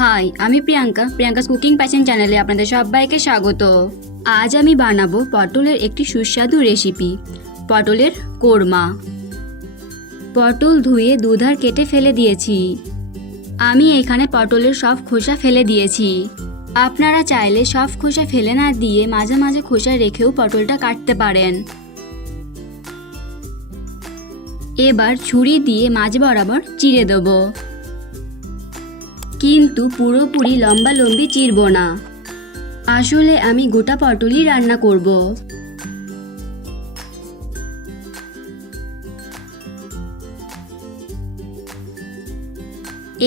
High, আমি Priyanka's cooking passion চ্যানেলে আপনাদের সবাইকে স্বাগত। আজ আমি বানাবো পটলের একটি সুস্বাদু রেসিপি, পটলের কোরমা। পটল ধুয়ে দুধার কেটে ফেলে দিয়েছি। আমি এখানে পটলের সব খোসা ফেলে দিয়েছি। আপনারা চাইলে সব খোসা ফেলে না দিয়ে মাঝে মাঝে খোসা রেখেও পটলটা কাটতে পারেন। এবার ছুরি দিয়ে মাঝ বরাবর চিড়ে দেবো, কিন্তু পুরোপুরি লম্বালম্বি চিরব না। আসলে আমি গোটা পটলই রান্না করব।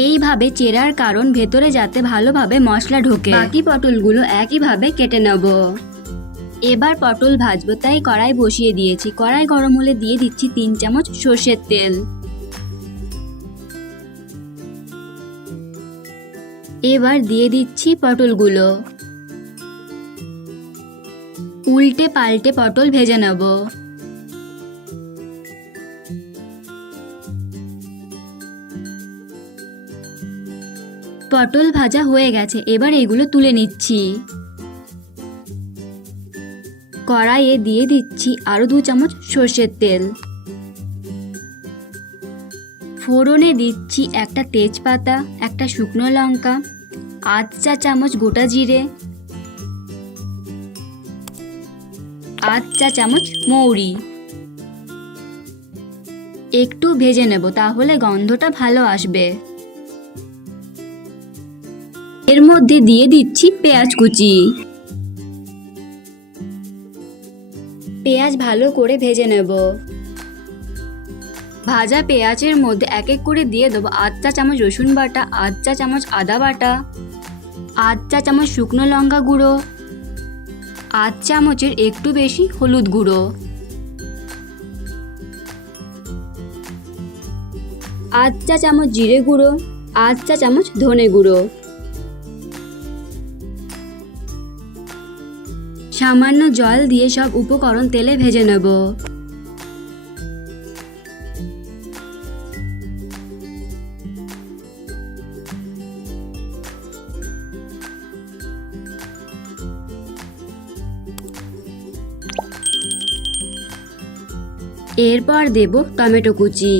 এইভাবে চেরার কারণ ভেতরে যাতে ভালোভাবে মশলা ঢোকে। বাকি পটলগুলো একইভাবে কেটে নেব। এবার পটল ভাজবো, তাই কড়াই বসিয়ে দিয়েছি। কড়াই গরম হলে দিয়ে দিচ্ছি 3 চামচ সর্ষের তেল। এবার দিয়ে দিচ্ছি পটলগুলো। উল্টে পাল্টে পটল ভেজে নেব। পটল ভাজা হয়ে গেছে, এবার এগুলো তুলে নিচ্ছি। কড়াইয়ে দিয়ে দিচ্ছি আরও 2 চামচ সর্ষের তেল। ফোড়নে দিচ্ছি একটা তেজপাতা, একটা শুকনো লঙ্কা, 1/2 চা চামচ গোটা জিরে, 1/2 চা চামচ মৌরি। একটু ভেজে নেব, তাহলে গন্ধটা ভালো আসবে। এর মধ্যে দিয়ে দিচ্ছি পেঁয়াজ কুচি। পেঁয়াজ ভালো করে ভেজে নেব। ভাজা পেঁয়াজের মধ্যে এক এক করে দিয়ে দেবো 1/2 চা চামচ রসুন বাটা, 1/2 চা চামচ আদা বাটা, 1/2 চা চামচ শুকনো লঙ্কা গুঁড়ো, 1/2 চামচের একটু বেশি হলুদ গুঁড়ো, 1/2 চা চামচ জিরে গুঁড়ো, 1/2 চা চামচ ধনে গুঁড়ো। সামান্য জল দিয়ে সব উপকরণ তেলে ভেজে নেব। এরপর দেব টমেটো কুচি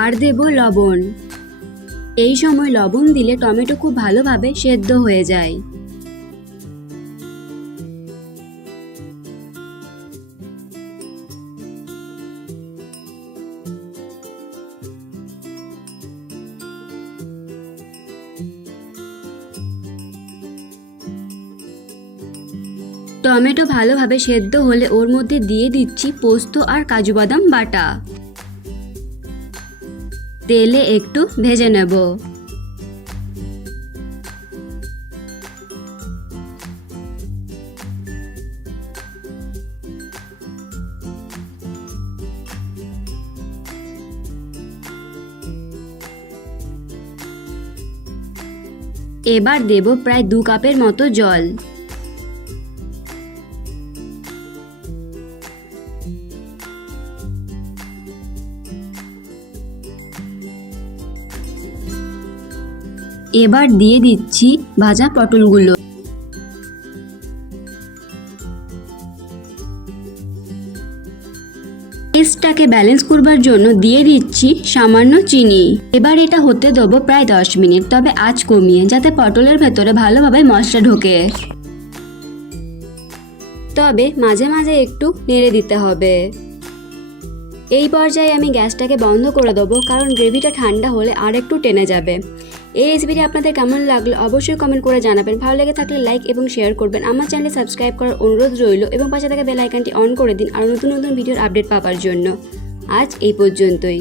আর দেব লবণ। এই সময় লবণ দিলে টমেটো খুব ভালোভাবে সেদ্ধ হয়ে যায়। টমেটো ভালোভাবে সেদ্ধ হলে ওর মধ্যে দিয়ে দিচ্ছি পোস্ত আর কাজু বাদাম বাটা। তেলে একটু ভেজে নেব। এবার দেব প্রায় 2 কাপের মতো জল। এবার দিয়ে দিচ্ছি ভাজা পটলগুলো। টেস্টটাকে ব্যালেন্স করবার জন্য দিয়ে দিচ্ছি সামান্য চিনি। এবার এটা হতে দেবো প্রায় 10 মিনিট, তবে আঁচ কমিয়ে, যাতে পটলের ভেতরে ভালোভাবে মশলা ঢোকে। তবে মাঝে মাঝে একটু নেড়ে দিতে হবে। এই পর্যায়ে আমি গ্যাসটাকে বন্ধ করে দেবো, কারণ গ্রেভিটা ঠান্ডা হলে আর একটু টেনে যাবে। এই রেসিপিটি আপনাদের কেমন লাগলো অবশ্যই কমেন্ট করে জানাবেন। ভালো লেগে থাকলে লাইক এবং শেয়ার করবেন। আমার চ্যানেলে সাবস্ক্রাইব করার অনুরোধ রইল এবং পাশে থাকা বেল আইকনটি অন করে দিন আরও নতুন নতুন ভিডিওর আপডেট পাওয়ার জন্য। আজ এই পর্যন্তই।